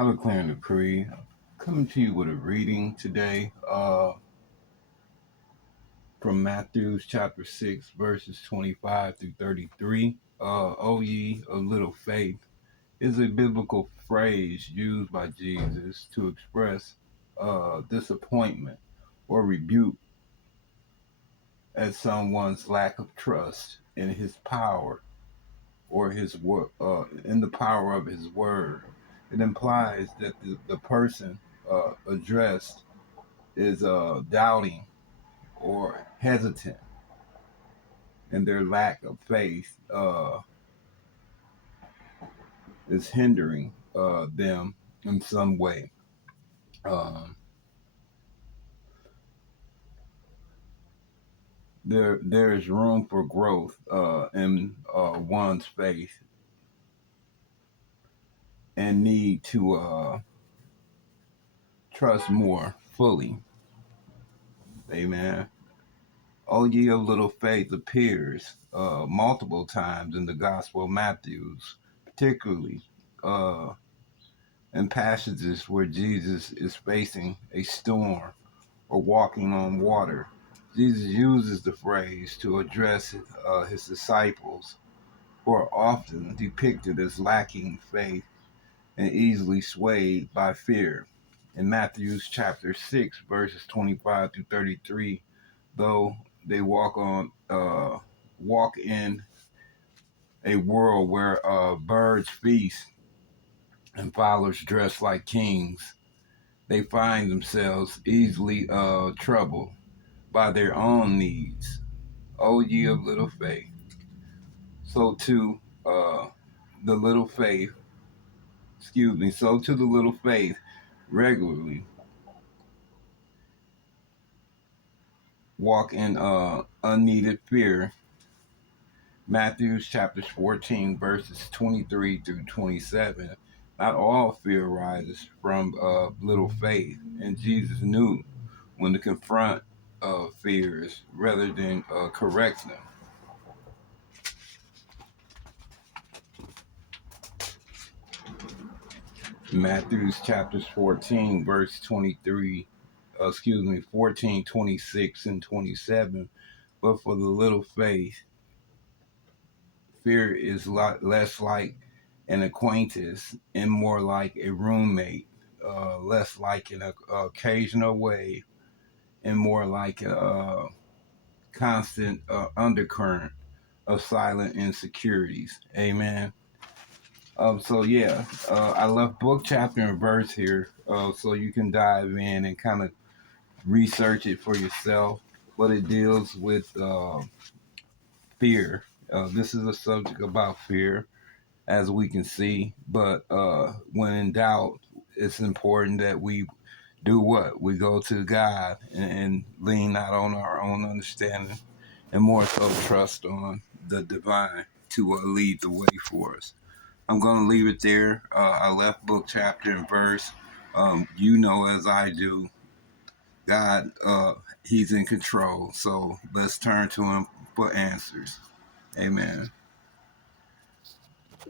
I'm declaring a decree. Coming to you with a reading today from Matthew chapter 6, verses 25 through 33. O ye of little faith is a biblical phrase used by Jesus to express disappointment or rebuke at someone's lack of trust in his power or in the power of his word. It implies that the person addressed is doubting or hesitant, and their lack of faith is hindering them in some way. Um, there is room for growth in one's faith and need to trust more fully. Amen. O ye of little faith appears multiple times in the Gospel of Matthew, particularly uh, in passages where Jesus is facing a storm or walking on water. Jesus uses the phrase to address his disciples, who are often depicted as lacking faith and easily swayed by fear. In Matthew chapter 6, verses 25 to 33, though they walk in a world where birds feast and fowlers dress like kings, they find themselves easily troubled by their own needs. O ye of little faith. So to the little faith, so to the little faith regularly walk in unneeded fear. Matthew chapter 14, verses 23 through 27. Not all fear arises from little faith, and Jesus knew when to confront fears rather than correct them. Matthew chapters 14, verse 23, 14, 26, and 27. But for the little faith, fear is less like an acquaintance and more like a roommate, less like an occasional wave and more like a constant undercurrent of silent insecurities. Amen. I left book, chapter, and verse here so you can dive in and kind of research it for yourself. But it deals with fear. This is a subject about fear, as we can see. But when in doubt, it's important that we do what? We go to God and lean not on our own understanding and more so trust on the divine to lead the way for us. I'm going to leave it there. I left book, chapter, and verse. You know, as I do, God, He's in control. So let's turn to Him for answers. Amen.